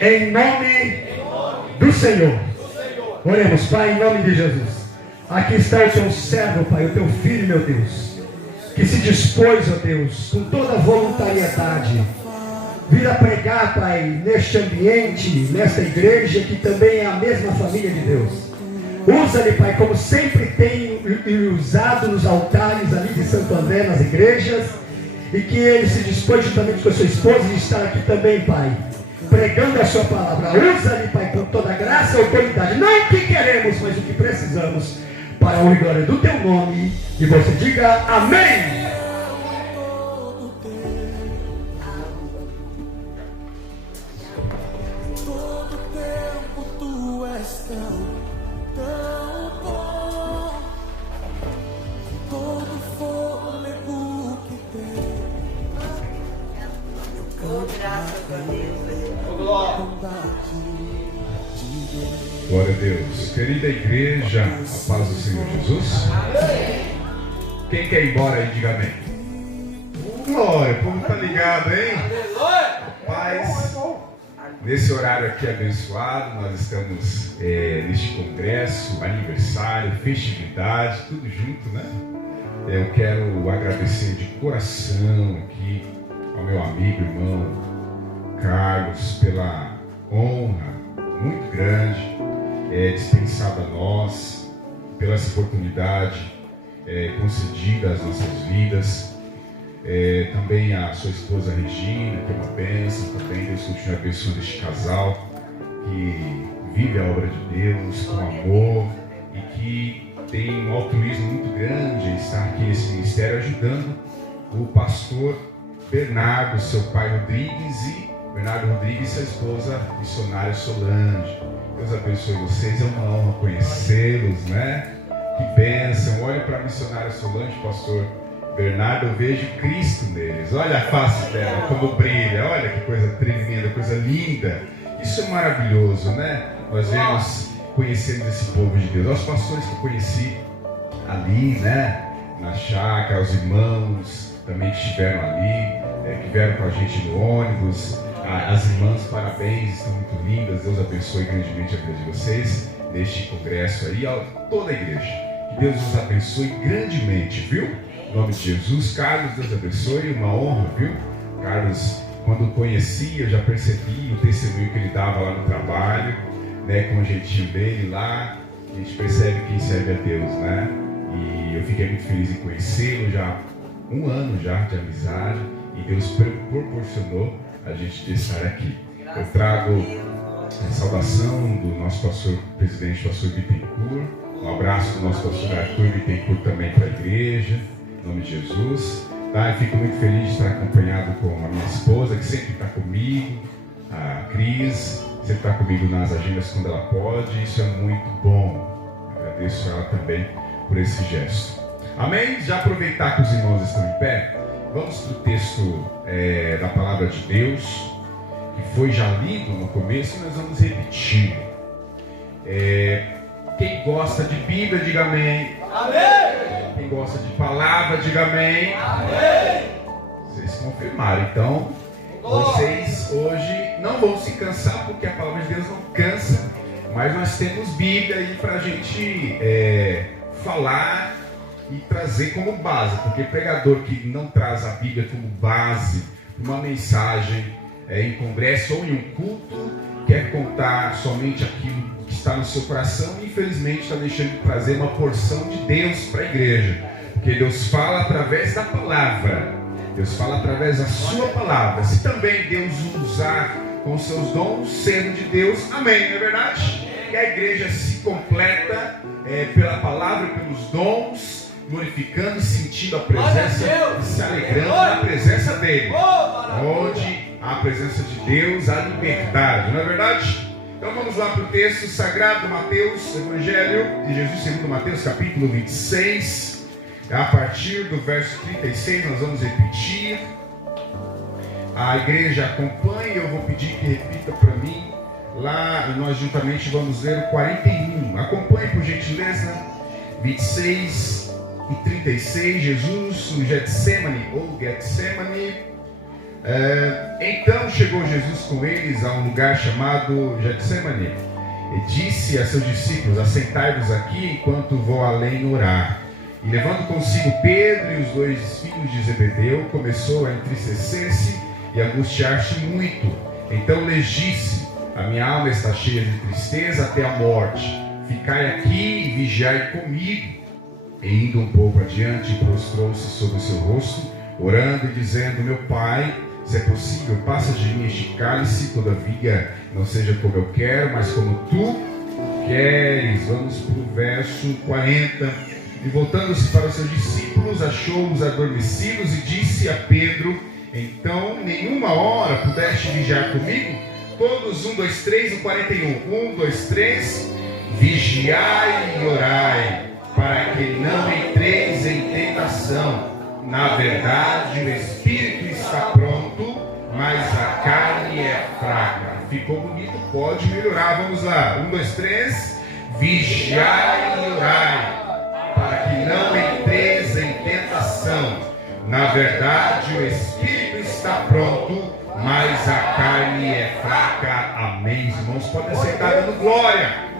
em nome do Senhor. Oremos, Pai, em nome de Jesus. Aqui está o teu servo, Pai, o teu filho, meu Deus, que se dispôs, ó Deus, com toda a voluntariedade, vir a pregar, Pai, neste ambiente, nesta igreja, que também é a mesma família de Deus. Usa-lhe, Pai, como sempre tem usado nos altares ali de Santo André, nas igrejas, e que ele se dispôs juntamente com a sua esposa de estar aqui também, Pai, pregando a sua palavra. Usa-lhe, Pai, com toda a graça e autoridade, não o que queremos, mas o que precisamos, para a honra e glória do teu nome. E você diga amém. Todo tempo tu és tão bom. Todo fôlego que tem. Graças a Deus. Glória a Deus. Querida igreja, a paz do Senhor Jesus. Quem quer ir embora aí, diga amém. Glória, o povo está ligado, hein? Paz. Nesse horário aqui abençoado, nós estamos neste congresso, aniversário, festividade, tudo junto, né? Eu quero agradecer de coração aqui ao meu amigo, irmão Carlos, pela honra muito grande dispensada a nós, pela essa oportunidade concedida às nossas vidas. Também a sua esposa Regina, que é uma bênção também. Deus continue abençoando este casal que vive a obra de Deus com amor e que tem um altruísmo muito grande em estar aqui nesse ministério ajudando o pastor Bernardo, seu pai Rodrigues, e Bernardo Rodrigues e sua esposa missionária Solange. Deus abençoe vocês, é uma honra conhecê-los, né? Que bênção. Olhe para a missionária Solange, pastor Bernardo, eu vejo Cristo neles. Olha a face dela, como brilha. Olha que coisa tremenda, coisa linda. Isso é maravilhoso, né? Nós vemos, conhecemos esse povo de Deus. Os pastores que eu conheci ali, né? Na chácara, os irmãos também que estiveram ali, que vieram com a gente no ônibus. As irmãs, parabéns, estão muito lindas. Deus abençoe grandemente a vida de vocês neste congresso aí, toda a igreja. Que Deus os abençoe grandemente, viu? Em nome de Jesus. Carlos, Deus abençoe, uma honra, viu? Carlos, quando o conheci, eu já percebi o testemunho que ele dava lá no trabalho, né? Com o jeitinho dele lá, a gente percebe quem serve a Deus, né? E eu fiquei muito feliz em conhecê-lo, já um ano já de amizade, e Deus proporcionou a gente estar aqui. Eu trago a saudação do nosso pastor, presidente, pastor Bittencourt, um abraço do nosso pastor Arthur Bittencourt também para a igreja, em nome de Jesus. Eu fico muito feliz de estar acompanhado com a minha esposa, que sempre está comigo, a Cris, sempre está comigo nas agendas quando ela pode. Isso é muito bom. Agradeço a ela também por esse gesto. Amém? Já aproveitar que os irmãos estão em pé, vamos para o texto da palavra de Deus, que foi já lido no começo, e nós vamos repetir. Quem gosta de Bíblia, diga amém. Amém. Quem gosta de palavra, diga amém. Amém. Vocês confirmaram, então vocês hoje não vão se cansar, porque a palavra de Deus não cansa, mas nós temos Bíblia aí para a gente falar e trazer como base, porque pregador que não traz a Bíblia como base, uma mensagem em congresso ou em um culto, quer contar somente aquilo que está no seu coração, e infelizmente está deixando de trazer uma porção de Deus para a igreja, porque Deus fala através da palavra, Deus fala através da sua palavra. Se também Deus usar com seus dons, sendo de Deus, amém, não é verdade? Que a igreja se completa pela palavra, pelos dons, glorificando e sentindo a presença e se alegrando na presença dele. Onde há a presença de Deus, há liberdade, não é verdade? Então vamos lá para o texto sagrado, Mateus, Evangelho de Jesus segundo Mateus, capítulo 26. A partir do verso 36 nós vamos repetir. A igreja acompanha, eu vou pedir que repita para mim. Lá nós juntamente vamos ler o 41. Acompanhe por gentileza. 26 e 36, Jesus no Getsemane ou Getsemane, Então chegou Jesus com eles a um lugar chamado Getsemane e disse a seus discípulos: assentai-vos aqui enquanto vou além orar. E levando consigo Pedro e os 2 filhos de Zebedeu, começou a entristecer-se e angustiar-se muito. Então lhes disse: a minha alma está cheia de tristeza até a morte. Ficai aqui e vigiai comigo. E indo um pouco adiante, prostrou-se sobre o seu rosto, orando e dizendo: meu Pai, se é possível, passa de mim este cálice, todavia não seja como eu quero, mas como tu queres. Vamos para o verso 40. E voltando-se para os seus discípulos, achou-os adormecidos e disse a Pedro: então, nenhuma hora pudeste vigiar comigo? Todos, 1, 2, 3, no 41. 1, 2, 3. Vigiai e orai, para que não entreis em tentação. Na verdade, o espírito está pronto, mas a carne é fraca. Ficou bonito, pode melhorar. Vamos lá. 1, 2, 3. Vigiai e orai, para que não entreis em tentação. Na verdade, o espírito está pronto, mas a carne é fraca. Amém. Os irmãos podem sentar dando glória.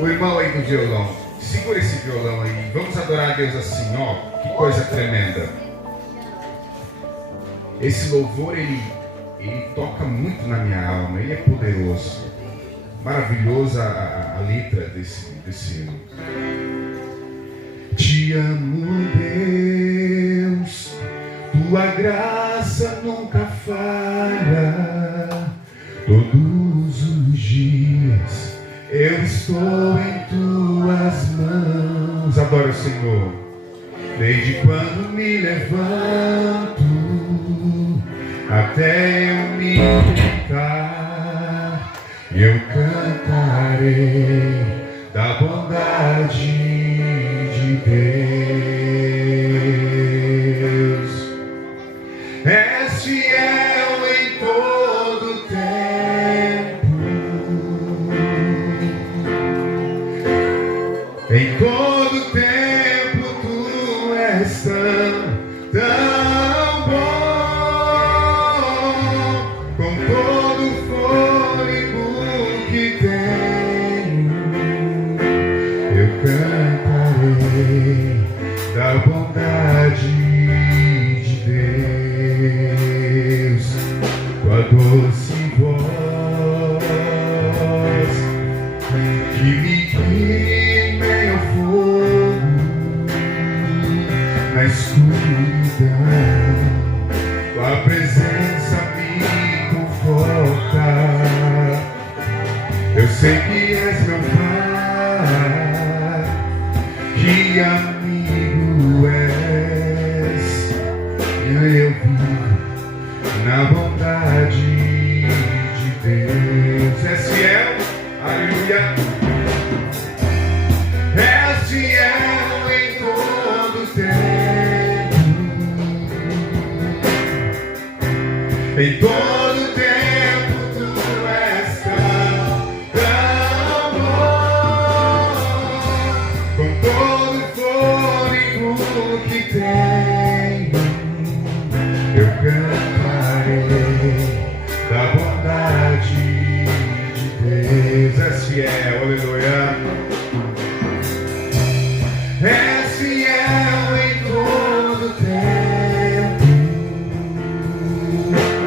O irmão aí do violão, segura esse violão aí. Vamos adorar a Deus assim, ó. Que coisa tremenda. Esse louvor, ele toca muito na minha alma. Ele é poderoso. Maravilhosa a letra desse hino. Te amo, Deus, tua graça nunca falha. Todos os dias eu estou em tuas mãos. Adoro o Senhor. Desde quando me levanto até eu me deitar, eu cantarei da bondade de Deus. És fiel em todo tempo, em todo tempo tu és tão bom, com todo o fôlego que tenho, eu cantarei da bondade de Deus. Com a doce voz que me guia em meio ao fogo, na escuridão, tua presença me conforta. Eu sei que és meu Pai, que amigo és, e eu vivo na bondade de Deus. És fiel, aleluia. És fiel em todo tempo, em todo tempo tu és tão bom, com todo o fôlego que tenho, eu cantarei da bondade de Deus. És fiel, aleluia. És fiel em todo tempo.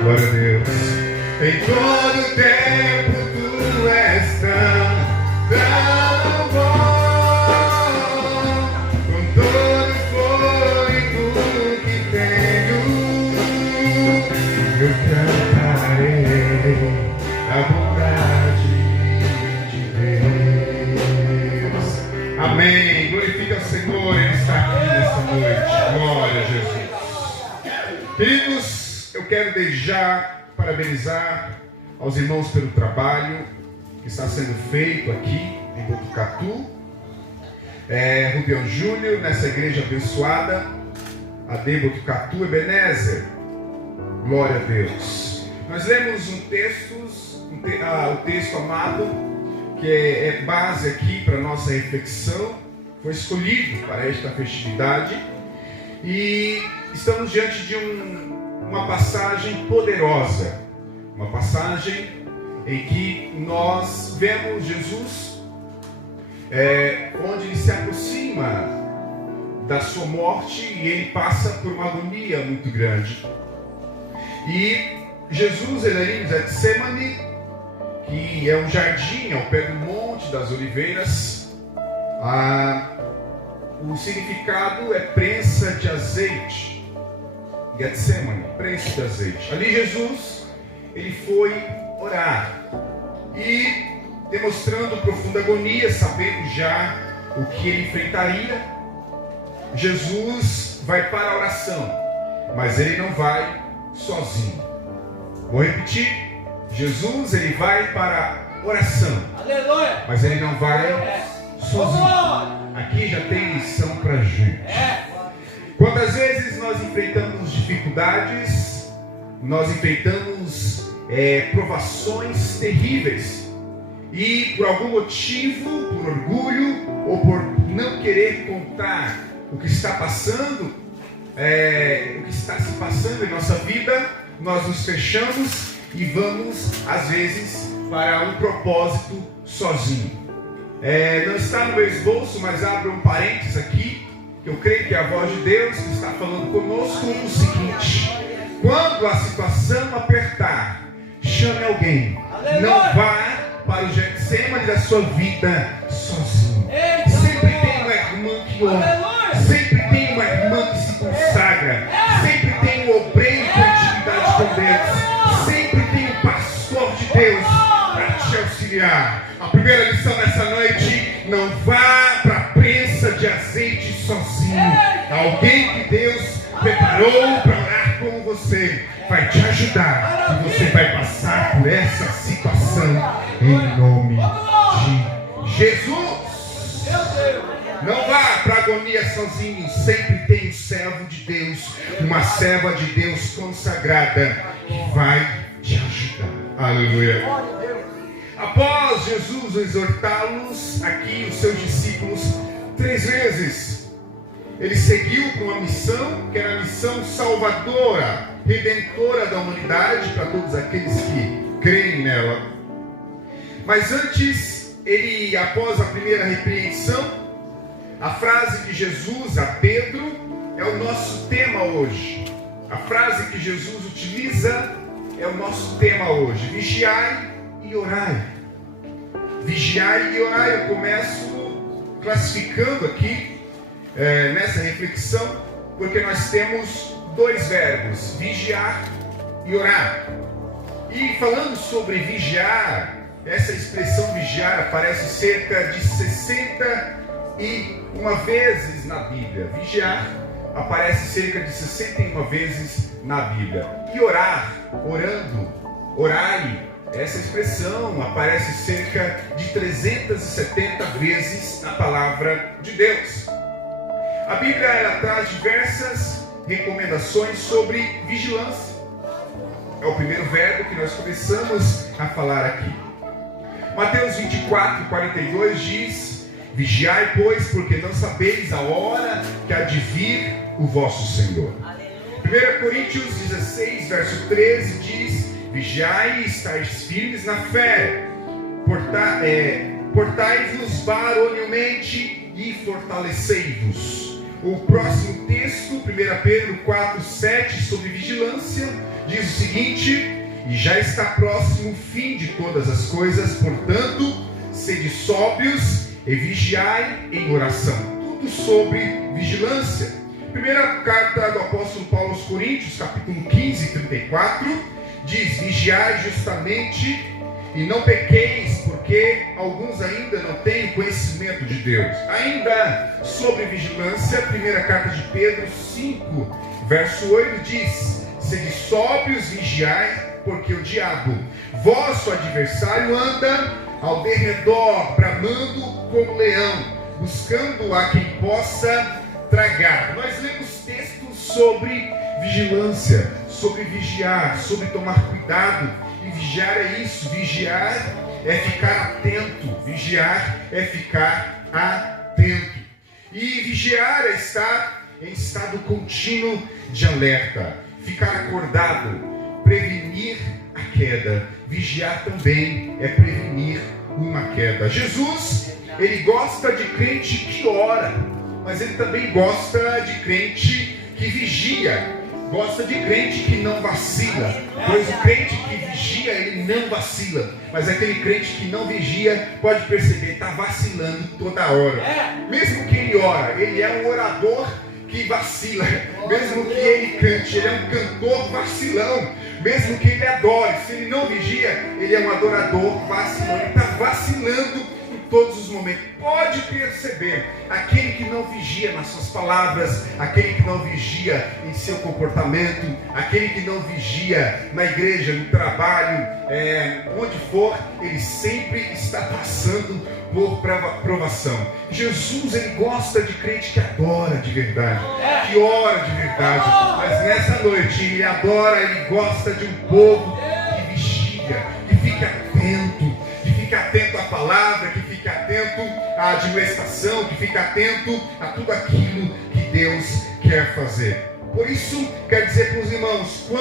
Glória a Deus. Em todo tempo tu és tão bom, com todo o fôlego que tenho, eu cantarei a bondade de Deus. Amém. Glorifica o Senhor, Ele está aqui nesta noite. Glória a Jesus. Queridos, eu quero desde já parabenizar aos irmãos pelo trabalho que está sendo feito aqui em Botucatu. Rubião Júnior, nessa igreja abençoada, AD Botucatu, Ebenezer. Glória a Deus. Nós lemos o texto amado, que é base aqui para a nossa reflexão, foi escolhido para esta festividade. E estamos diante de uma passagem poderosa, uma passagem em que nós vemos Jesus, onde ele se aproxima da sua morte e ele passa por uma agonia muito grande. E Jesus, ele ali em Getsemane, que é um jardim ao pé do Monte das Oliveiras, o significado é prensa de azeite. Getsemane, prensa de azeite. Ali Jesus, ele foi orar e demonstrando profunda agonia, sabendo já o que ele enfrentaria, Jesus vai para a oração, mas ele não vai sozinho. Vou repetir, Jesus ele vai para a oração, aleluia, mas ele não vai sozinho. Aqui já tem lição para a gente. Quantas vezes nós enfrentamos dificuldades, nós enfrentamos provações terríveis, e por algum motivo, por orgulho ou por não querer contar o que está passando, o que está se passando em nossa vida, nós nos fechamos e vamos às vezes para um propósito sozinho. Não está no meu esboço, mas abro um parênteses aqui. Eu creio que é a voz de Deus que está falando conosco o seguinte: quando a situação apertar, chame alguém. Não vá para o Getsemane da sua vida sozinho. Sempre tem uma irmã que ora, sempre tem uma irmã que se consagra, sempre tem um obreiro com intimidade com Deus, sempre tem um pastor de Deus para te auxiliar. A primeira lição nessa noite: não vá para a prensa de azeite sozinho. Alguém que Deus preparou para orar com você vai te ajudar e você vai passar por essa situação em nome de Jesus. Não vá para a agonia sozinho. Sempre tem um servo de Deus, uma serva de Deus consagrada que vai te ajudar. Aleluia. Após Jesus exortá-los, aqui os seus discípulos 3 vezes, ele seguiu com uma missão, que era a missão salvadora, redentora da humanidade, para todos aqueles que creem nela. Mas antes, ele, após a primeira repreensão, a frase de Jesus a Pedro é o nosso tema hoje. A frase que Jesus utiliza é o nosso tema hoje: vigiai e orai. Vigiai e orai. Eu começo classificando aqui nessa reflexão, porque nós temos 2 verbos: vigiar e orar. E falando sobre vigiar, essa expressão vigiar aparece cerca de 61 vezes na Bíblia. Vigiar aparece cerca de 61 vezes na Bíblia. E orar, orando, orai, essa expressão aparece cerca de 370 vezes na palavra de Deus. A Bíblia ela traz diversas recomendações sobre vigilância. É o primeiro verbo que nós começamos a falar aqui. Mateus 24:42 diz: vigiai, pois, porque não sabeis a hora que há de vir o vosso Senhor. 1 Coríntios 16, verso 13 diz: vigiai e estáis firmes na fé, portai-vos varonilmente e fortalecei-vos. O próximo texto, 1 Pedro 4:7, sobre vigilância, diz o seguinte: e já está próximo o fim de todas as coisas, portanto, sede sóbrios e vigiai em oração. Tudo sobre vigilância. Primeira carta do apóstolo Paulo aos Coríntios, capítulo 15, 34, diz: vigiai justamente e não pequeis, porque alguns ainda não têm conhecimento de Deus. Ainda sobre vigilância, primeira carta de Pedro 5, verso 8 diz: sede sóbrios, vigiai, porque o diabo, vosso adversário, anda ao derredor, bramando como leão, buscando a quem possa tragar. Nós lemos textos sobre vigilância, sobre vigiar, sobre tomar cuidado. E vigiar é isso: vigiar é ficar atento, vigiar é ficar atento. E vigiar é estar em estado contínuo de alerta, ficar acordado, prevenir a queda. Vigiar também é prevenir uma queda. Jesus, ele gosta de crente que ora, mas ele também gosta de crente que vigia. Gosta de crente que não vacila, pois o crente que vigia, ele não vacila. Mas aquele crente que não vigia, pode perceber, está vacilando toda hora. Mesmo que ele ora, ele é um orador que vacila. Mesmo que ele cante, ele é um cantor vacilão. Mesmo que ele adore, se ele não vigia, ele é um adorador vacilão. Ele está vacilando em todos os momentos. Pode perceber, aquele que não vigia nas suas palavras, aquele que não vigia em seu comportamento, aquele que não vigia na igreja, no trabalho, onde for, ele sempre está passando por provação. Jesus, ele gosta de crente que adora de verdade, que ora de verdade, mas nessa noite ele adora, ele gosta de um povo que vigia, que fica atento à palavra, que fica atento à admoestação, que fica atento a tudo aquilo que Deus quer fazer. Por isso, quero dizer para os irmãos,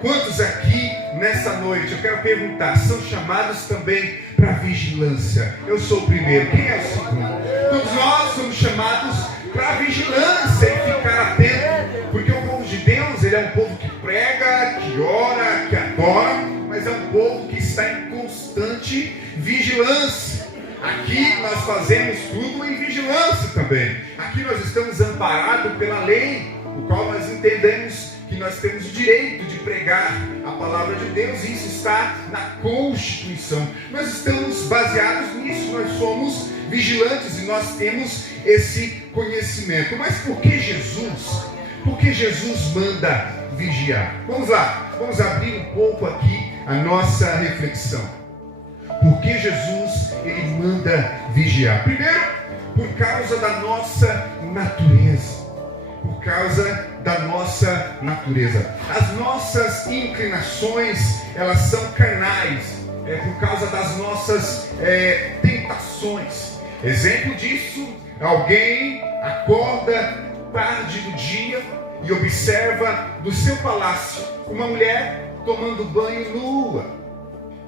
quantos aqui nessa noite, eu quero perguntar, são chamados também para vigilância? Eu sou o primeiro, quem é o segundo? Todos nós somos chamados para vigilância e ficar atento, porque o povo de Deus, ele é um povo que prega, que ora, que adora, mas é um povo que está em constante vigilância. Aqui nós fazemos tudo em vigilância também. Aqui nós estamos amparados pela lei, o qual nós entendemos que nós temos o direito de pregar a palavra de Deus, e isso está na Constituição. Nós estamos baseados nisso, nós somos vigilantes e nós temos esse conhecimento. Mas por que Jesus? Por que Jesus manda vigiar? Vamos lá, vamos abrir um pouco aqui a nossa reflexão. Por que Jesus, ele manda vigiar? Primeiro, por causa da nossa natureza. Por causa da nossa natureza. As nossas inclinações, elas são carnais. Por causa das nossas tentações. Exemplo disso, alguém acorda tarde do dia e observa do seu palácio uma mulher tomando banho nua.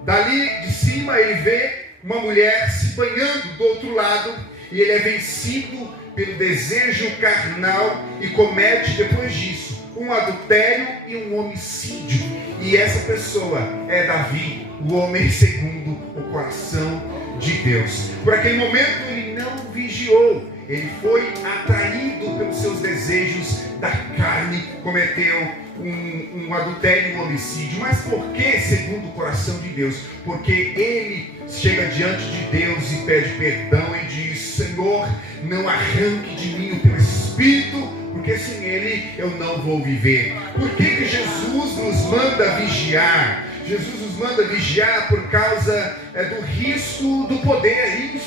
Dali de cima ele vê uma mulher se banhando do outro lado, e ele é vencido pelo desejo carnal e comete depois disso um adultério e um homicídio. E essa pessoa é Davi, o homem segundo o coração de Deus. Por aquele momento ele não vigiou, ele foi atraído pelos seus desejos da carne, cometeu um adultério e um homicídio. Mas por que segundo o coração de Deus? Porque ele chega diante de Deus e pede perdão e diz: Senhor, não arranque de mim o teu espírito, porque sem ele eu não vou viver. Por que Jesus nos manda vigiar? Jesus nos manda vigiar por causa do risco do poder,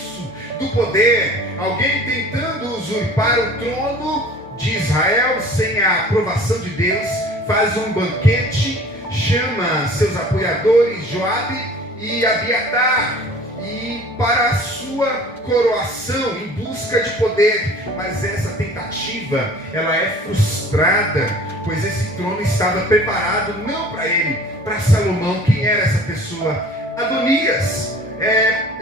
do poder. Alguém tentando usurpar o trono de Israel sem a aprovação de Deus, faz um banquete, chama seus apoiadores Joabe e Abiatar, e para a sua coroação em busca de poder. Mas essa tentativa, ela é frustrada, pois esse trono estava preparado não para ele, para Salomão. Quem era essa pessoa? Adonias.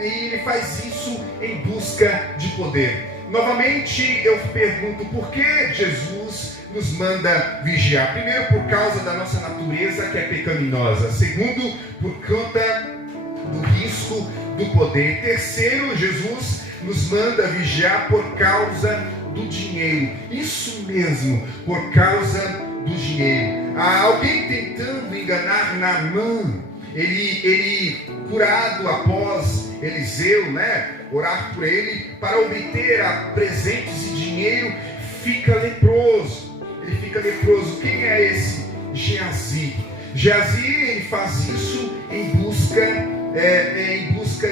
E ele faz isso em busca de poder. Novamente eu pergunto, por que Jesus nos manda vigiar? Primeiro, por causa da nossa natureza, que é pecaminosa. Segundo, por conta do risco do poder. Terceiro, Jesus nos manda vigiar por causa do dinheiro. Isso mesmo, por causa do dinheiro. Há alguém tentando enganar Naamã. Ele curado após Eliseu, orar por ele para obter presentes e dinheiro, fica leproso. Ele fica leproso. Quem é esse? Geazi. Geazi, ele faz isso em busca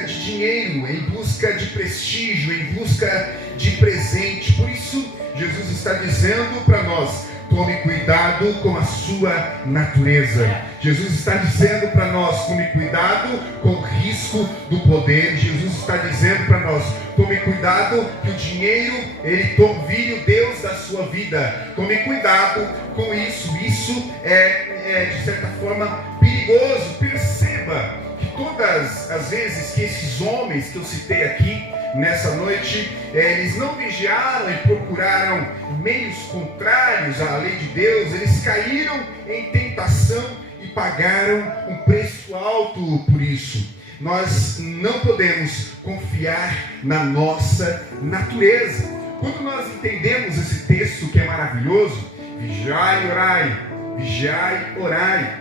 de dinheiro, em busca de prestígio, em busca de presente. Por isso, Jesus está dizendo para nós: tome cuidado com a sua natureza. Jesus está dizendo para nós: tome cuidado com o risco do poder. Jesus está dizendo para nós: tome cuidado que o dinheiro, ele vire o Deus da sua sua vida. Tome cuidado com isso. Isso é de certa forma perigoso. Perceba que todas as vezes que esses homens que eu citei aqui nessa noite, eles não vigiaram e procuraram meios contrários à lei de Deus, eles caíram em tentação e pagaram um preço alto por isso. Nós não podemos confiar na nossa natureza. Quando nós entendemos esse texto que é maravilhoso, vigiai e orai, vigiai e orai,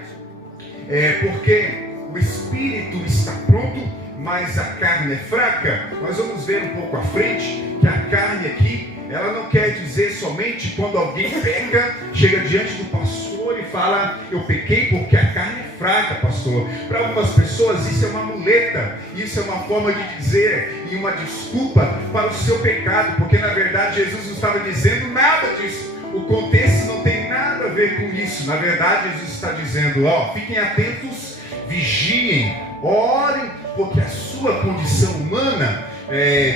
porque o espírito está pronto, mas a carne é fraca. Nós vamos ver um pouco à frente que a carne aqui, ela não quer dizer somente quando alguém peca, chega diante do pastor e fala: eu pequei porque a carne é fraca, pastor. Para algumas pessoas isso é uma muleta, isso é uma forma de dizer e uma desculpa para o seu pecado, porque na verdade Jesus não estava dizendo nada disso. O contexto não tem nada a ver com isso. Na verdade Jesus está dizendo: fiquem atentos, vigiem, orem, porque a sua condição humana,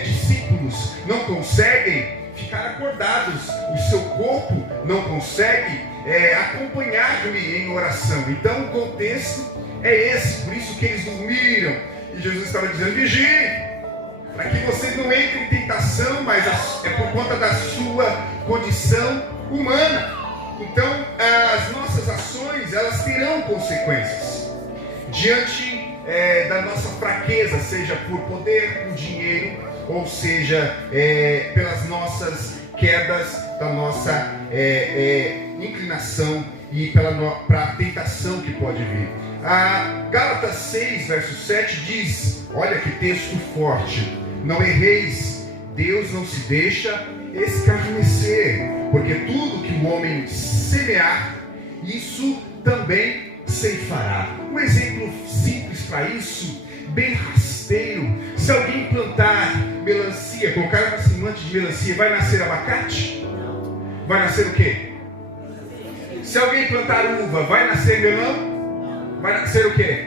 discípulos, não conseguem ficar acordados, o seu corpo não consegue acompanhar-me em oração. Então o contexto é esse, por isso que eles dormiram. E Jesus estava dizendo: vigiem, para que vocês não entrem em tentação, mas é por conta da sua condição humana. Então as nossas ações, elas terão consequências diante da nossa fraqueza, seja por poder, por dinheiro, ou seja, pelas nossas quedas, da nossa inclinação e para a tentação que pode vir. A Gálatas 6, verso 7 diz, olha que texto forte: não erreis, Deus não se deixa escarnecer, porque tudo que o homem semear, isso também ceifará. Um exemplo simples para isso, bem rasteiro: se alguém plantar melancia, colocar uma semente de melancia, vai nascer abacate? Vai nascer o quê? Se alguém plantar uva, vai nascer melão? Vai nascer o quê?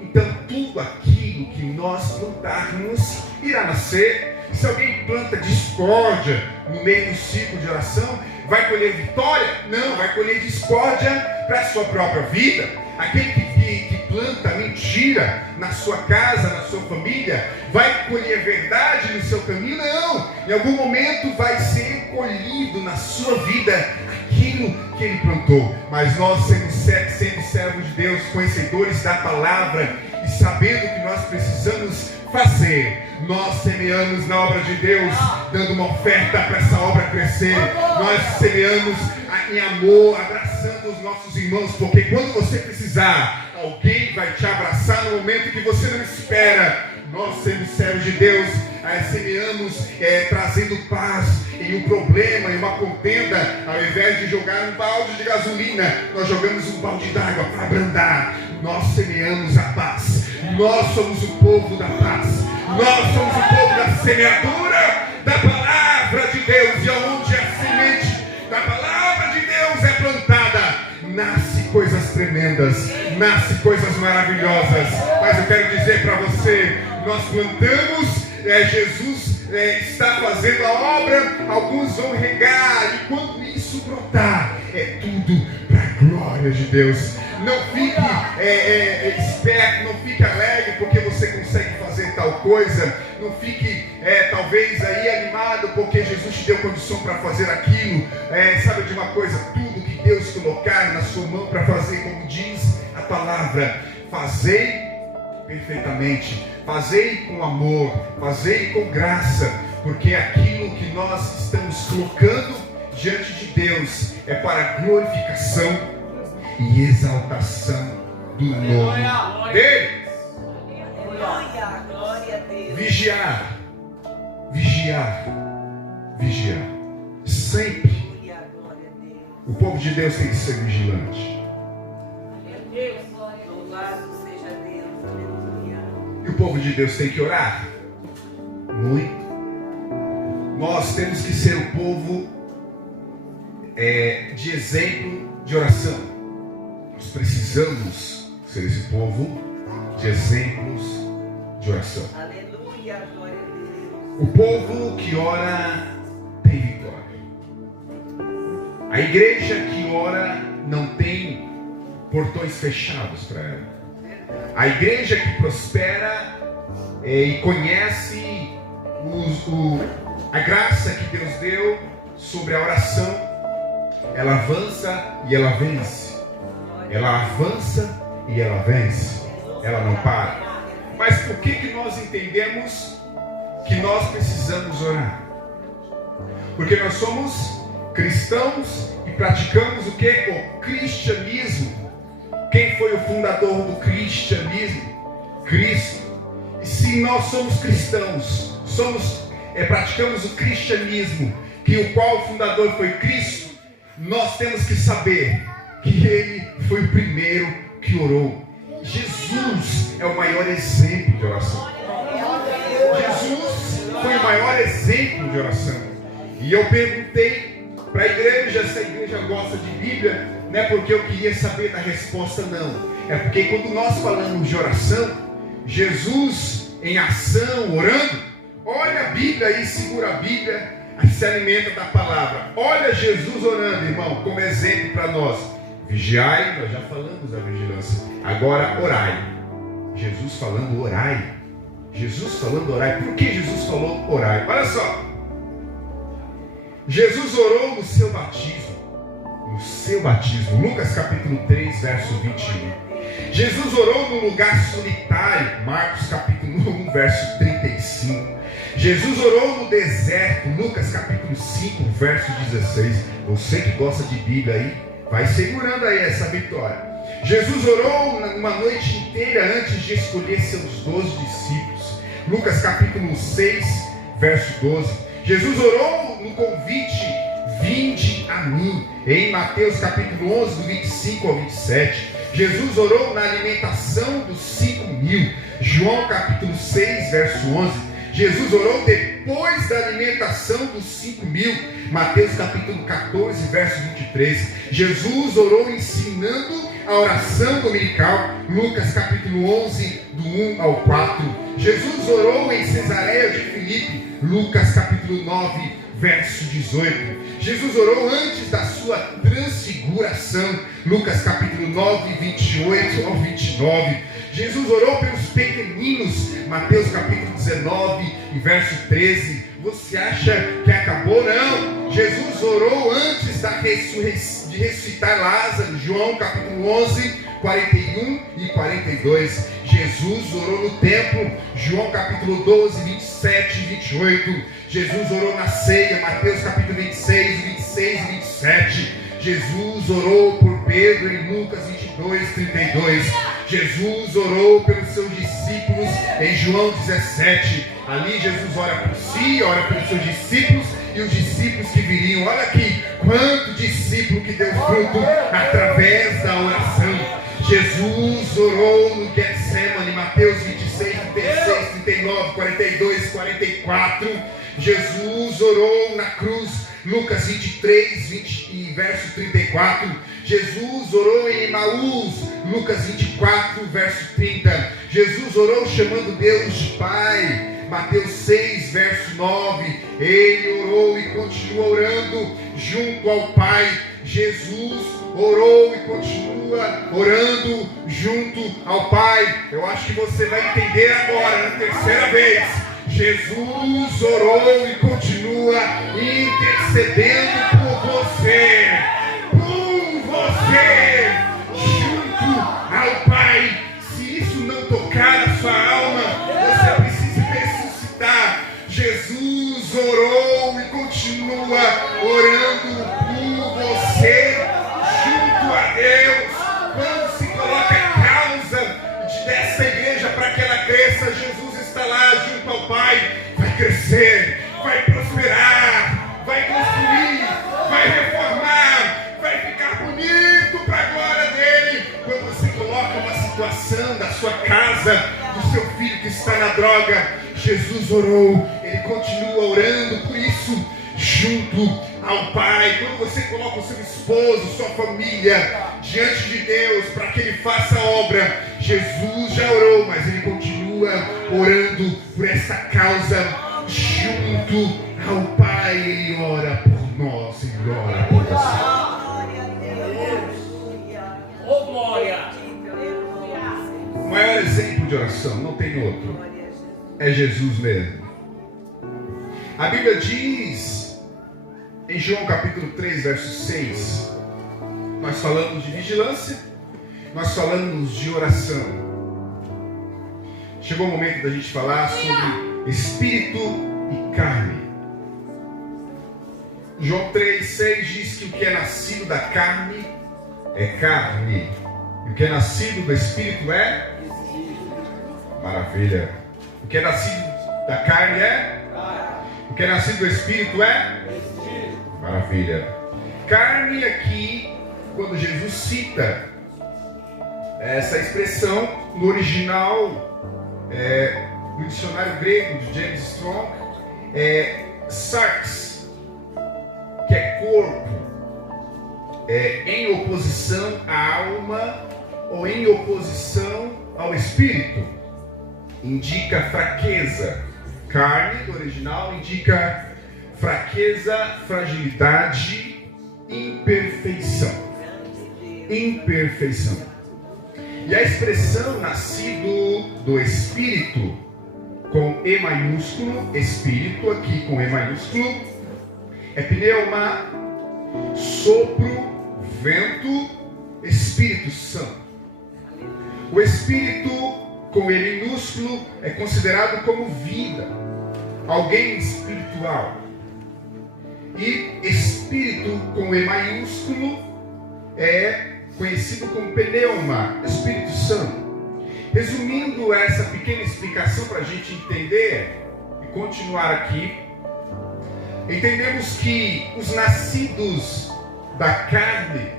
Então tudo aquilo que nós plantarmos irá nascer. Se alguém planta discórdia no meio do ciclo de oração, vai colher vitória? Não, vai colher discórdia para a sua própria vida. Aquele que planta mentira na sua casa, na sua família, vai colher verdade no seu caminho? Não, em algum momento vai ser colhido na sua vida aquilo que ele plantou. Mas nós, sendo servos de Deus, conhecedores da palavra e sabendo o que nós precisamos fazer, nós semeamos na obra de Deus, dando uma oferta para essa obra crescer. Nós semeamos em amor, abraçando os nossos irmãos, porque quando você precisar, alguém vai te abraçar no momento que você não espera. Nós, sendo servos de Deus, semeamos trazendo paz em um problema, em uma contenda. Ao invés de jogar um balde de gasolina, nós jogamos um balde d'água para abrandar. Nós semeamos a paz. Nós somos o povo da paz. Nós somos o povo da semeadura da palavra de Deus. E onde a semente da palavra de Deus é plantada, nasce coisas tremendas, nasce coisas maravilhosas. Mas eu quero dizer para você, nós plantamos, Jesus está fazendo a obra, alguns vão regar, e quando isso brotar, é tudo para a glória de Deus. Não fique esperto, não fique alegre porque você consegue fazer tal coisa. Não fique talvez aí animado porque Jesus te deu condição para fazer aquilo. Sabe de uma coisa? Tudo que Deus colocar na sua mão para fazer, como diz a palavra, fazei perfeitamente, fazei com amor, fazei com graça, porque aquilo que nós estamos colocando diante de Deus é para a glorificação e exaltação do nome dele. Glória a Deus. Vigiar, vigiar, vigiar. Sempre o povo de Deus tem que ser vigilante. Louvado seja Deus. Aleluia. E o povo de Deus tem que orar muito. Nós temos que ser o povo de exemplo de oração. Nós precisamos ser esse povo de exemplos de oração. Aleluia, glória a Deus. O povo que ora tem vitória. A igreja que ora não tem portões fechados para ela. A igreja que prospera e conhece a graça que Deus deu sobre a oração, ela avança e ela vence. Ela avança e ela vence. Ela não para. Mas por que nós entendemos que nós precisamos orar? Porque nós somos cristãos e praticamos o que? O cristianismo. Quem foi o fundador do cristianismo? Cristo. E se nós somos cristãos, praticamos o cristianismo, que o qual o fundador foi Cristo, nós temos que saber que Ele foi o primeiro que orou. Jesus é o maior exemplo de oração. Jesus foi o maior exemplo de oração. E eu perguntei para a igreja se a igreja gosta de Bíblia. Não é porque eu queria saber da resposta, não. É porque quando nós falamos de oração, Jesus em ação, orando, olha a Bíblia aí, segura a Bíblia, se alimenta da palavra. Olha Jesus orando, irmão, como exemplo para nós. Vigiai, nós já falamos da vigilância. Agora orai. Jesus falando orai. Jesus falando orai. Por que Jesus falou orai? Olha só. Jesus orou no seu batismo. No seu batismo. Lucas capítulo 3, verso 21. Jesus orou num lugar solitário. Marcos capítulo 1, verso 35. Jesus orou no deserto. Lucas capítulo 5, verso 16. Você que gosta de Bíblia aí, vai segurando aí essa vitória. Jesus orou uma noite inteira antes de escolher seus 12 discípulos. Lucas capítulo 6, verso 12. Jesus orou no convite, vinde a mim, em Mateus capítulo 11, do 25 ao 27. Jesus orou na alimentação dos 5.000. João capítulo 6, verso 11. Jesus orou depois da alimentação dos 5.000. Mateus capítulo 14, verso 23. Jesus orou ensinando a oração dominical. Lucas capítulo 11, do 1 ao 4. Jesus orou em Cesareia de Filipe. Lucas capítulo 9, verso 18. Jesus orou antes da sua transfiguração. Lucas capítulo 9, 28 ao 29. Jesus orou pelos pequeninos. Mateus capítulo 19 e verso 13. Você acha que acabou? Não. Jesus orou antes de ressuscitar Lázaro. João capítulo 11, 41 e 42. Jesus orou no templo. João capítulo 12, 27 e 28. Jesus orou na ceia. Mateus capítulo 26 e 27. Jesus orou por Pedro em Lucas 22, 32. Jesus orou pelos seus discípulos em João 17. Ali Jesus ora por si, ora pelos seus discípulos e os discípulos que viriam. Olha aqui, quanto discípulo que deu fruto através da oração. Jesus orou no Getsemane, Mateus 26, 36, 39, 42, 44. Jesus orou na cruz, Lucas 23, verso 34. Jesus orou em Emaús, Lucas 24, verso 30. Jesus orou chamando Deus de Pai, Mateus 6, verso 9. Ele orou e continua orando junto ao Pai. Jesus orou e continua orando junto ao Pai. Eu acho que você vai entender agora, na terceira vez. Jesus orou e continua intercedendo por você. Junto ao Pai. Se isso não tocar a sua alma, você precisa ressuscitar. Jesus orou e continua orando por você junto a Deus. Quando se coloca a causa dessa igreja para que ela cresça, Jesus está lá junto ao Pai. Vai crescer, vai prosperar, vai construir, vai reformar, vai ficar bonito para a glória dele. Quando você coloca uma situação da sua casa, do seu filho que está na droga, Jesus orou, ele continua orando por isso junto ao Pai. Quando você coloca o seu esposo, sua família diante de Deus para que ele faça a obra, Jesus já orou, mas ele continua orando por essa causa junto ao Pai. Ele ora por nós, ele ora por você. O maior exemplo de oração, não tem outro, é Jesus mesmo. A Bíblia diz, em João capítulo 3, verso 6, nós falamos de vigilância, nós falamos de oração. Chegou o momento da gente falar sobre espírito e carne. João 3, 6 diz que o que é nascido da carne é carne, e o que é nascido do espírito é maravilha. O que é nascido da carne é? O que é nascido do espírito é? Maravilha. Carne aqui, quando Jesus cita essa expressão no original, no dicionário grego de James Strong, é sarx, que é corpo, em oposição à alma ou em oposição ao espírito. Indica fraqueza. Carne, do original, indica fraqueza, fragilidade, imperfeição. Imperfeição. E a expressão nascido do espírito, com E maiúsculo, espírito, aqui com E maiúsculo, é pneuma, sopro, vento, Espírito Santo. O espírito, com E minúsculo, é considerado como vida, alguém espiritual. E espírito, com E maiúsculo, é conhecido como pneuma, Espírito Santo. Resumindo essa pequena explicação para a gente entender e continuar aqui, entendemos que os nascidos da carne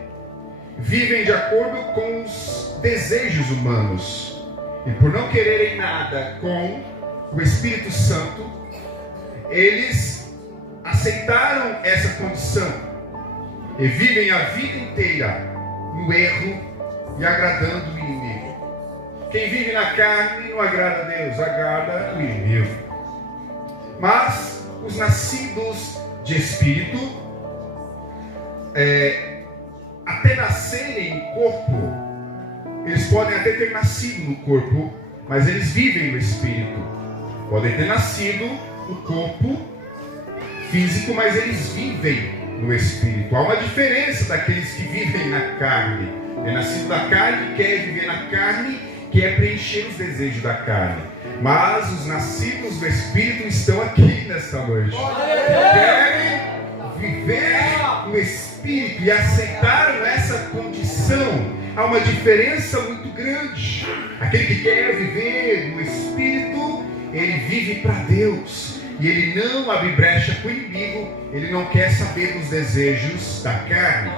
vivem de acordo com os desejos humanos. E por não quererem nada com o Espírito Santo, eles aceitaram essa condição e vivem a vida inteira no erro e agradando o inimigo. Quem vive na carne não agrada a Deus, agrada o inimigo. Mas os nascidos de Espírito, até nascerem em corpo, eles podem até ter nascido no corpo, mas eles vivem no Espírito. Podem ter nascido no corpo físico, mas eles vivem no Espírito. Há uma diferença daqueles que vivem na carne. É nascido da carne, quer viver na carne, quer preencher os desejos da carne. Mas os nascidos do Espírito estão aqui nesta noite. Querem viver no Espírito e aceitaram essa condição. Há uma diferença muito grande. Aquele que quer viver no Espírito, ele vive para Deus. E ele não abre brecha com o inimigo. Ele não quer saber dos desejos da carne.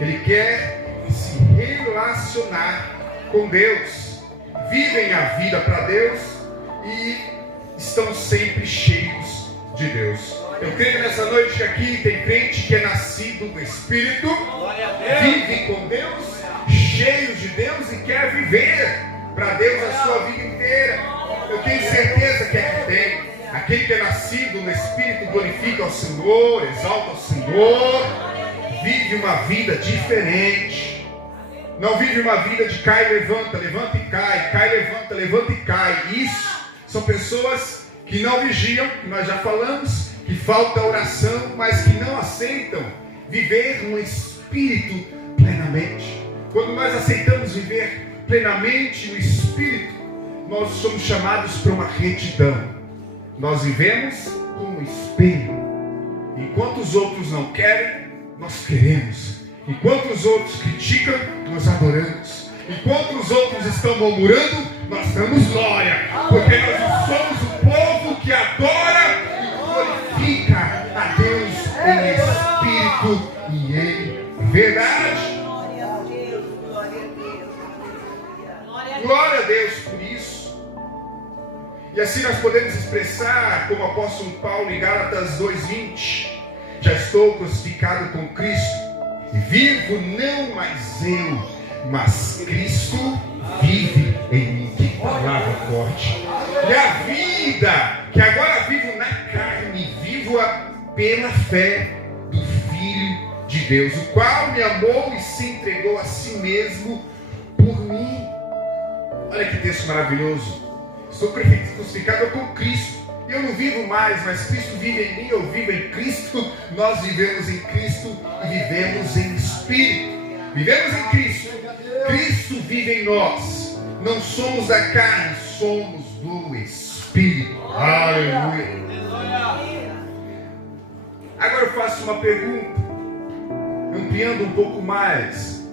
Ele quer se relacionar com Deus. Vivem a vida para Deus e estão sempre cheios de Deus. Eu creio nessa noite que aqui tem crente que é nascido do Espírito, vive com Deus, cheio de Deus e quer viver para Deus a sua vida inteira. Eu tenho certeza que aqui tem. Aquele que é nascido no Espírito glorifica ao Senhor, exalta ao Senhor, vive uma vida diferente. Não vive uma vida de cai e levanta, levanta e cai, levanta, levanta e cai. Isso são pessoas que não vigiam, que nós já falamos, que falta oração, mas que não aceitam viver no Espírito plenamente. Quando nós aceitamos viver plenamente no Espírito, nós somos chamados para uma retidão. Nós vivemos como um espelho. Enquanto os outros não querem, nós queremos. Enquanto os outros criticam, nós adoramos. Enquanto os outros estão murmurando, nós damos glória. Porque nós somos o povo que adora e glorifica a Deus em espírito e em verdade. Glória a Deus por isso. E assim nós podemos expressar, como o apóstolo Paulo em Gálatas 2:20, já estou crucificado com Cristo, e vivo não mais eu, mas Cristo vive em mim. Que palavra forte! E a vida que agora vivo na carne, vivo-a pela fé do Filho de Deus, o qual me amou e se entregou a si mesmo por por mim. Olha que texto maravilhoso. Estou crucificado com Cristo. Eu não vivo mais, mas Cristo vive em mim, eu vivo em Cristo. Nós vivemos em Cristo e vivemos em Espírito. Vivemos em Cristo. Cristo vive em nós. Não somos da carne, somos do Espírito. Aleluia. Agora eu faço uma pergunta, ampliando um pouco mais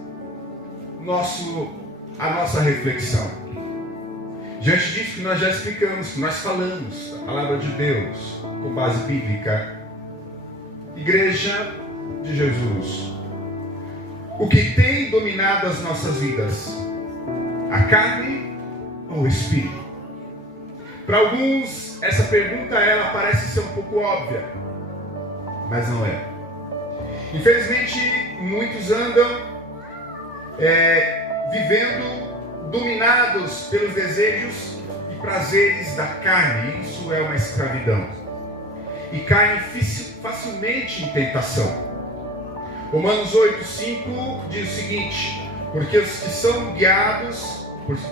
a nossa reflexão. Diante disso que nós já explicamos, que nós falamos, a palavra de Deus, com base bíblica, Igreja de Jesus, o que tem dominado as nossas vidas? A carne ou o Espírito? Para alguns, essa pergunta ela parece ser um pouco óbvia, mas não é. Infelizmente, muitos andam vivendo dominados pelos desejos e prazeres da carne. Isso é uma escravidão. E caem facilmente em tentação. Romanos 8:5 diz o seguinte: porque os que são guiados,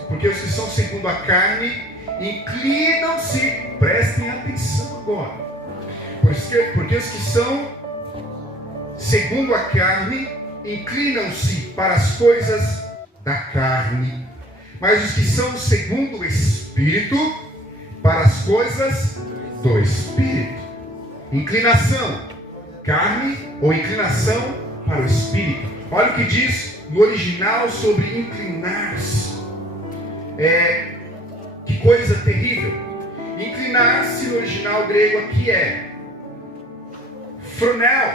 porque os que são segundo a carne, inclinam-se, prestem atenção agora. Porque os que são segundo a carne, inclinam-se para as coisas da carne. Mas os que são segundo o Espírito, para as coisas do Espírito. Inclinação, carne ou inclinação para o Espírito. Olha o que diz no original sobre inclinar-se. Que coisa terrível. Inclinar-se no original grego aqui é fronel.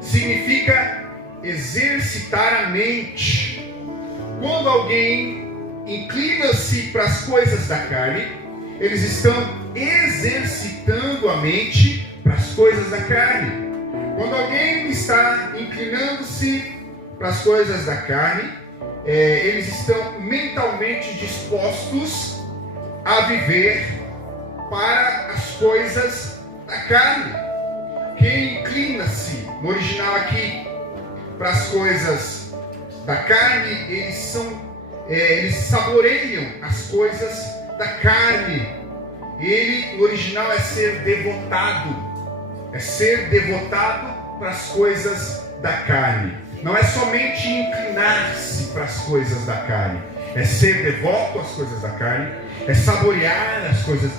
Significa exercitar a mente. Quando alguém inclina-se para as coisas da carne, eles estão exercitando a mente para as coisas da carne. Quando alguém está inclinando-se para as coisas da carne, eles estão mentalmente dispostos a viver para as coisas da carne. Quem inclina-se, no original aqui, para as coisas da carne, eles saboreiam as coisas da carne. Ele, no original, é ser devotado. É ser devotado para as coisas da carne. Não é somente inclinar-se para as coisas da carne. É ser devoto às coisas da carne. É saborear as coisas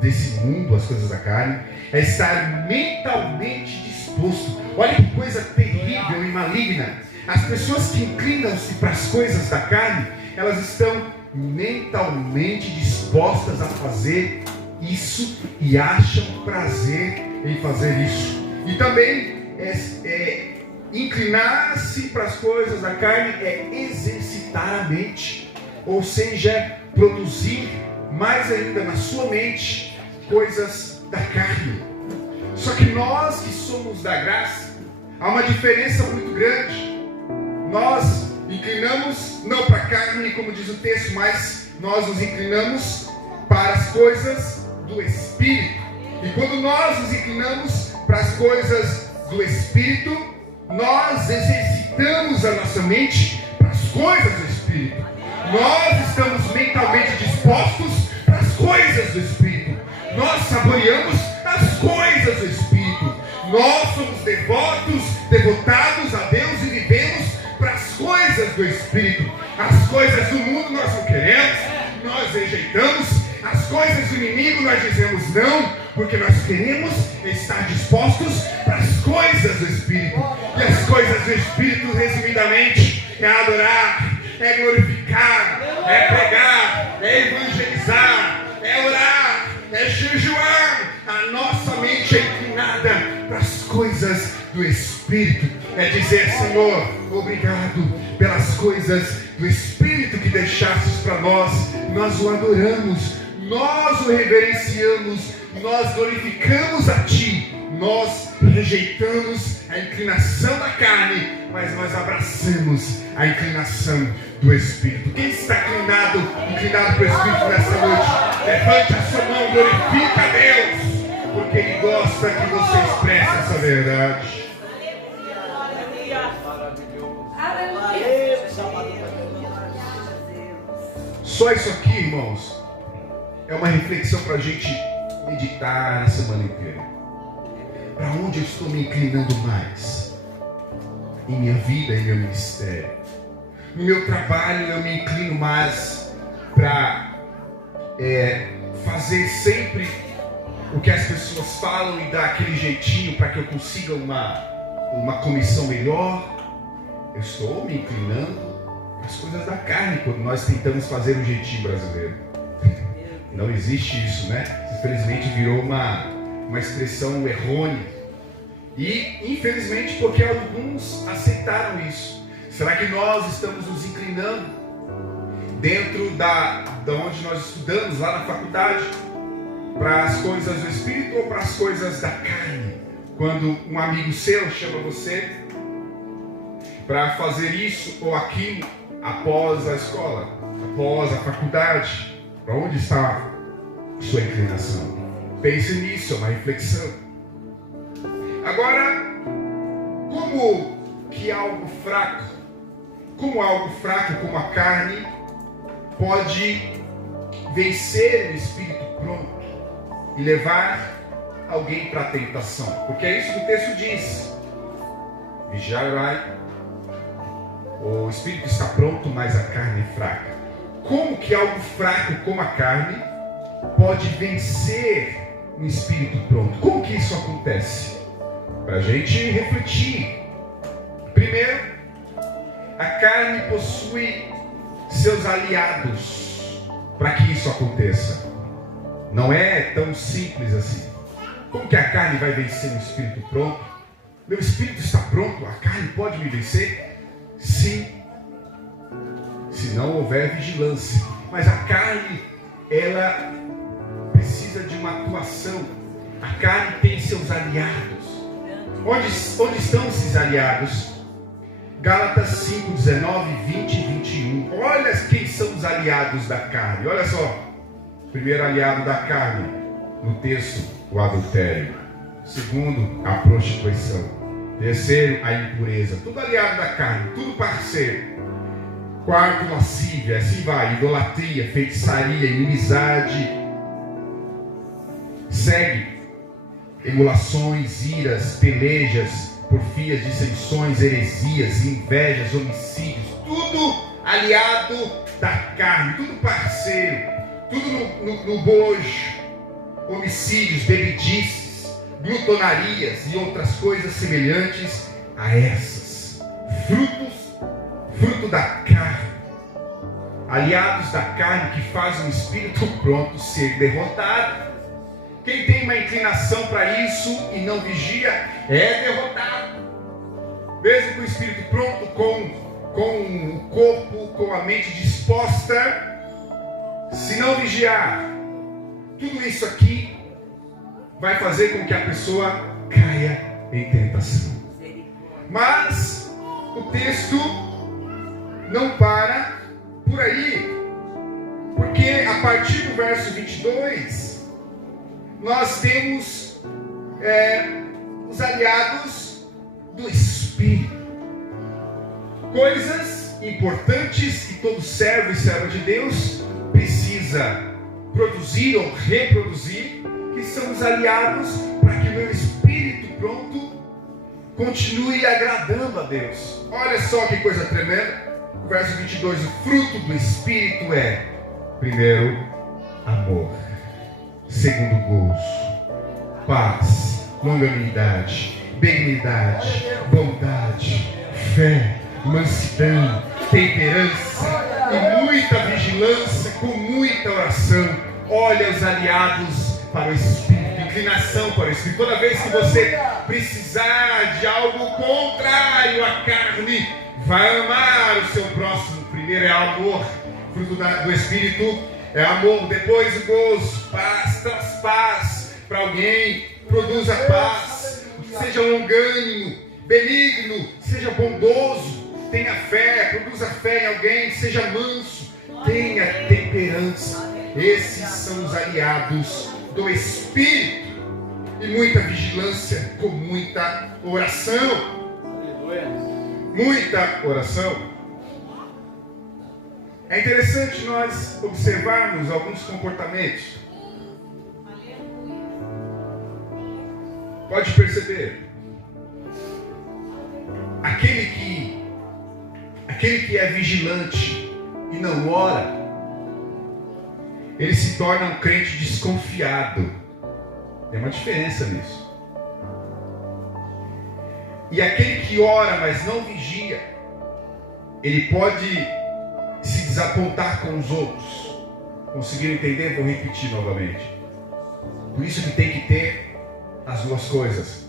desse mundo, as coisas da carne. É estar mentalmente disposto. Olha que coisa terrível e maligna. As pessoas que inclinam-se para as coisas da carne, elas estão mentalmente dispostas a fazer isso e acham prazer em fazer isso. E também inclinar-se para as coisas da carne é exercitar a mente, ou seja, produzir mais ainda na sua mente coisas da carne. Só que nós que somos da graça, há uma diferença muito grande. Nós inclinamos não para a carne, como diz o texto, mas nós nos inclinamos para as coisas do Espírito. E quando nós nos inclinamos para as coisas do Espírito, nós exercitamos a nossa mente para as coisas do Espírito. Nós estamos mentalmente dispostos para as coisas do Espírito. Nós saboreamos as coisas do Espírito. Nós somos devotados a Deus e vivemos para as coisas do Espírito. As coisas do mundo nós não queremos, nós rejeitamos. As coisas do inimigo nós dizemos não, porque nós queremos estar dispostos para as coisas do Espírito. E as coisas do Espírito, resumidamente, é adorar, é glorificar, é pregar, é evangelizar, é orar, é jejuar. A nossa mente é inclinada para as coisas do Espírito. É dizer: Senhor, obrigado pelas coisas do Espírito que deixastes para nós. Nós o adoramos, nós o reverenciamos, nós glorificamos a Ti. Nós rejeitamos a inclinação da carne, mas nós abraçamos a inclinação do Espírito. Quem está inclinado pelo Espírito nessa noite, levante a sua mão, glorifica a Deus, porque Ele gosta que você expresse essa verdade. Só isso aqui, irmãos, é uma reflexão para a gente meditar a semana inteira. Para onde eu estou me inclinando mais? Em minha vida, em meu ministério. No meu trabalho, eu me inclino mais para fazer sempre o que as pessoas falam e dar aquele jeitinho para que eu consiga uma comissão melhor. Eu estou me inclinando às coisas da carne quando nós tentamos fazer o jeitinho brasileiro. Não existe isso, né? Infelizmente virou uma expressão errônea. E infelizmente porque alguns aceitaram isso. Será que nós estamos nos inclinando dentro da onde nós estudamos lá na faculdade para as coisas do Espírito ou para as coisas da carne? Quando um amigo seu chama você para fazer isso ou aquilo após a escola, após a faculdade, para onde está a sua inclinação? Pense nisso, é uma reflexão. Agora, como algo fraco, como a carne, pode vencer o espírito pronto e levar alguém para a tentação? Porque é isso que o texto diz. Vigiai, o espírito está pronto, mas a carne é fraca. Como que algo fraco como a carne pode vencer um espírito pronto? Como que isso acontece? Para a gente refletir. Primeiro, a carne possui seus aliados para que isso aconteça. Não é tão simples assim. Como que a carne vai vencer um espírito pronto? Meu espírito está pronto, a carne pode me vencer? Sim, se não houver vigilância. Mas a carne, ela precisa de uma atuação. A carne tem seus aliados. Onde estão esses aliados? Gálatas 5, 19, 20 e 21. Olha quem são os aliados da carne. Olha só. Primeiro aliado da carne no texto, o adultério. Segundo, a prostituição. Terceiro, a impureza. Tudo aliado da carne, tudo parceiro. Quarto, lascívia, assim vai. Idolatria, feitiçaria, inimizade. Segue. Emulações, iras, pelejas, porfias, dissensões, heresias, invejas, homicídios. Tudo aliado da carne, tudo parceiro. Tudo no bojo. Homicídios, bebedices, glutonarias e outras coisas semelhantes a essas. Fruto da carne. Aliados da carne que fazem o espírito pronto ser derrotado. Quem tem uma inclinação para isso e não vigia é derrotado. Mesmo com o espírito pronto, com o corpo, com a mente disposta, se não vigiar, tudo isso aqui vai fazer com que a pessoa caia em tentação. Mas o texto não para por aí, porque a partir do verso 22 nós temos os aliados do Espírito. Coisas importantes que todo servo e serva de Deus precisa produzir ou reproduzir, que são os aliados para que o meu espírito pronto continue agradando a Deus. Olha só que coisa tremenda. O verso 22, o fruto do Espírito é, primeiro, amor. Segundo, gozo, paz, longanimidade, benignidade, bondade, fé, mansidão, temperança e muita vigilância, com muita oração. Olha os aliados para o Espírito, inclinação para o Espírito. Toda vez que você precisar de algo contrário à carne, vai amar o seu próximo. Primeiro é amor, fruto do Espírito é amor, depois o gozo, paz, traz paz para alguém, produza paz, seja longânimo, benigno, seja bondoso, tenha fé, produza fé em alguém, seja manso, tenha temperança. Esses são os aliados do Espírito. E muita vigilância com muita oração. Muita oração. É interessante nós observarmos alguns comportamentos. Pode perceber. Aquele que é vigilante e não ora, ele se torna um crente desconfiado. Tem uma diferença nisso. E aquele que ora, mas não vigia, ele pode se desapontar com os outros. Conseguiram entender? Vou repetir novamente. Por isso que tem que ter as duas coisas: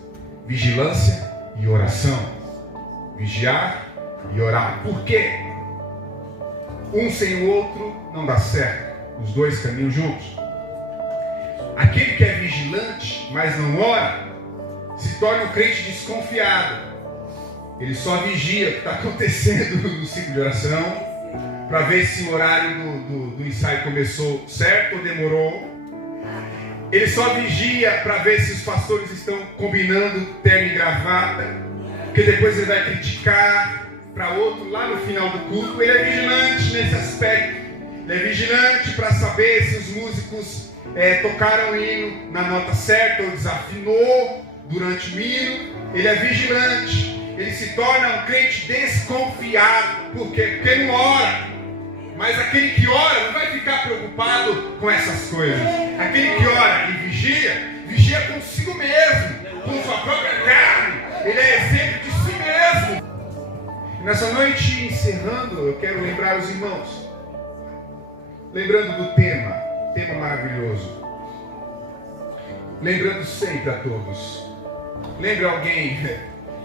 vigilância e oração. Vigiar e orar. Por quê? Um sem o outro não dá certo. Os dois caminham juntos. Aquele que é vigilante, mas não ora, se torna um crente desconfiado. Ele só vigia o que está acontecendo no ciclo de oração, para ver se o horário do ensaio começou certo ou demorou. Ele só vigia para ver se os pastores estão combinando terno e gravata, porque depois ele vai criticar para outro lá no final do culto. Ele é vigilante nesse aspecto. Ele é vigilante para saber se os músicos tocaram o hino na nota certa ou desafinou durante o hino. Ele é vigilante. Ele se torna um crente desconfiado. Por quê? Porque não ora. Mas aquele que ora não vai ficar preocupado com essas coisas. Aquele que ora e vigia consigo mesmo, com sua própria carne. Ele é exemplo de si mesmo. E nessa noite, encerrando, eu quero lembrar os irmãos. Lembrando do tema maravilhoso. Lembrando sempre a todos. Lembre alguém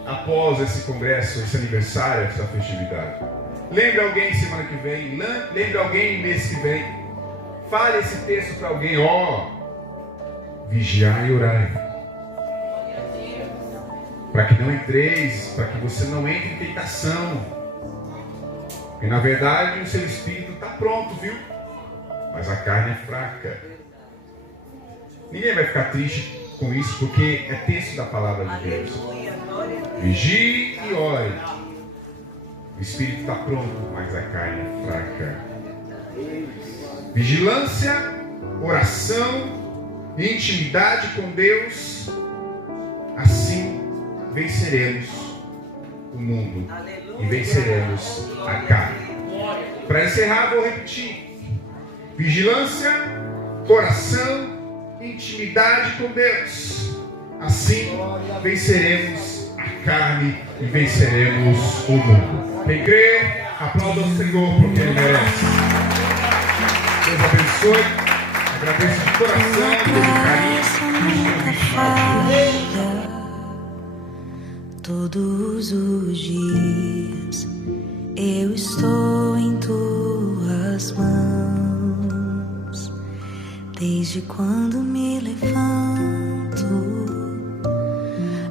após esse congresso, esse aniversário, essa festividade. Lembre alguém semana que vem. Lembre alguém mês que vem. Fale esse texto para alguém. Vigiai e orai, para que não entreis, para que você não entre em tentação. Porque na verdade o seu espírito está pronto, viu? Mas a carne é fraca. Ninguém vai ficar triste com isso, porque é texto da palavra de Deus. Vigie e ore. O espírito está pronto, mas a carne é fraca. Vigilância, oração e intimidade com Deus. Assim venceremos o mundo e venceremos a carne. Para encerrar, vou repetir: vigilância, oração, intimidade com Deus. Assim venceremos a carne e venceremos o mundo. Quem crê, aplauda o Senhor porque Ele merece. Deus abençoe. Agradeço de coração pelo carinho. Todos os dias eu estou em tuas mãos. Desde quando me levanto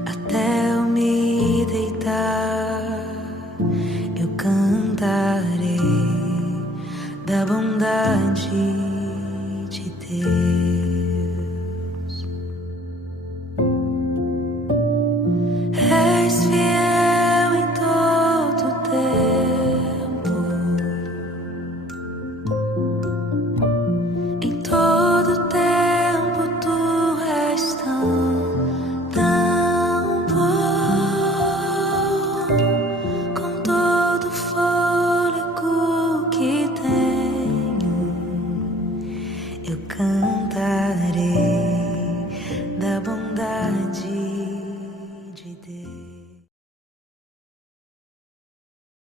até eu me deitar, eu cantarei da bondade